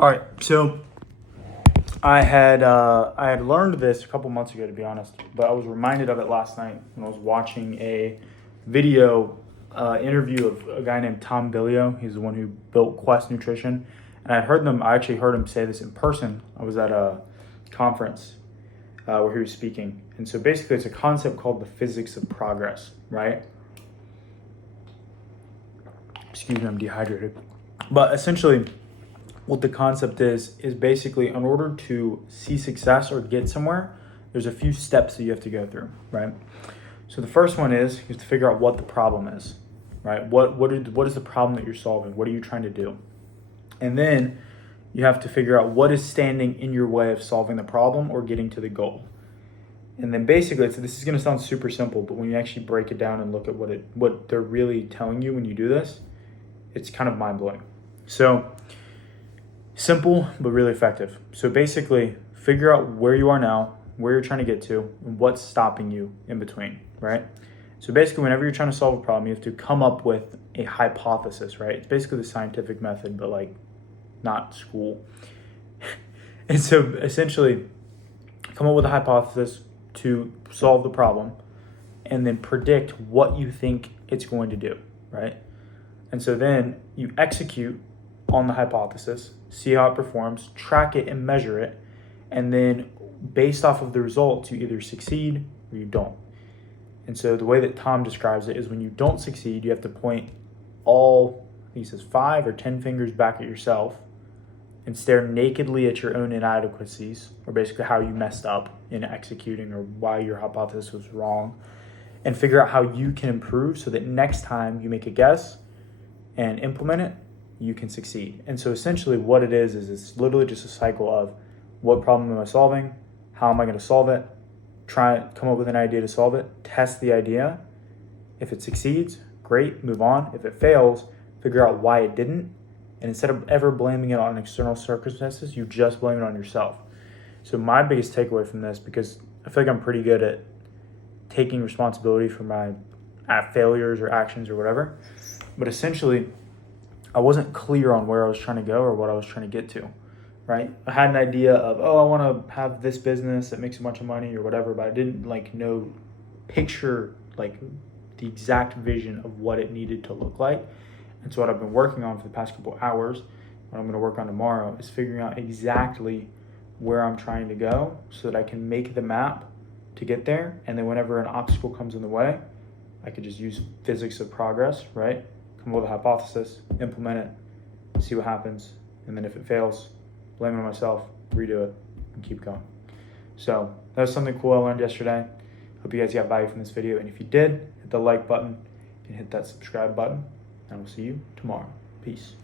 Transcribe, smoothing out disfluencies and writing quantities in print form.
All right, so I had learned this a couple months ago, to be honest, but I was reminded of it last night when I was watching a video interview of a guy named Tom Billio. He's the one who built Quest Nutrition, and I actually heard him say this in person. I was at a conference where he was speaking, and so basically, it's a concept called the physics of progress, right? Excuse me, I'm dehydrated, but essentially what the concept is basically in order to see success or get somewhere, there's a few steps that you have to go through, right? So the first one is you have to figure out what the problem is, right? What is the problem that you're solving? What are you trying to do? And then you have to figure out what is standing in your way of solving the problem or getting to the goal. And then basically, this is going to sound super simple, but when you actually break it down and look at what they're really telling you when you do this, it's kind of mind-blowing. So simple, but really effective. So basically, figure out where you are now, where you're trying to get to, and what's stopping you in between, right? So basically, whenever you're trying to solve a problem, you have to come up with a hypothesis, right? It's basically the scientific method, but like not school. And so essentially, come up with a hypothesis to solve the problem, and then predict what you think it's going to do, right? And so then you execute on the hypothesis, see how it performs, track it and measure it, and then based off of the results, you either succeed or you don't. And so the way that Tom describes it is when you don't succeed, you have to point he says 5 or 10 fingers back at yourself and stare nakedly at your own inadequacies, or basically how you messed up in executing or why your hypothesis was wrong, and figure out how you can improve so that next time you make a guess and implement it, you can succeed. And so essentially what it is it's literally just a cycle of what problem am I solving? How am I going to solve it? Try come up with an idea to solve it, test the idea. If it succeeds, great, move on. If it fails, figure out why it didn't. And instead of ever blaming it on external circumstances, you just blame it on yourself. So my biggest takeaway from this, because I feel like I'm pretty good at taking responsibility for my failures or actions or whatever, but essentially I wasn't clear on where I was trying to go or what I was trying to get to, right? I had an idea of, I want to have this business that makes a bunch of money or whatever, but I didn't picture the exact vision of what it needed to look like. And so what I've been working on for the past couple hours, what I'm going to work on tomorrow, is figuring out exactly where I'm trying to go so that I can make the map to get there. And then whenever an obstacle comes in the way, I could just use physics of progress, right? Come up with a hypothesis, implement it, see what happens, and then if it fails, blame it on myself, redo it, and keep going. So that was something cool I learned yesterday. Hope you guys got value from this video, and if you did, hit the like button and hit that subscribe button, and we'll see you tomorrow. Peace.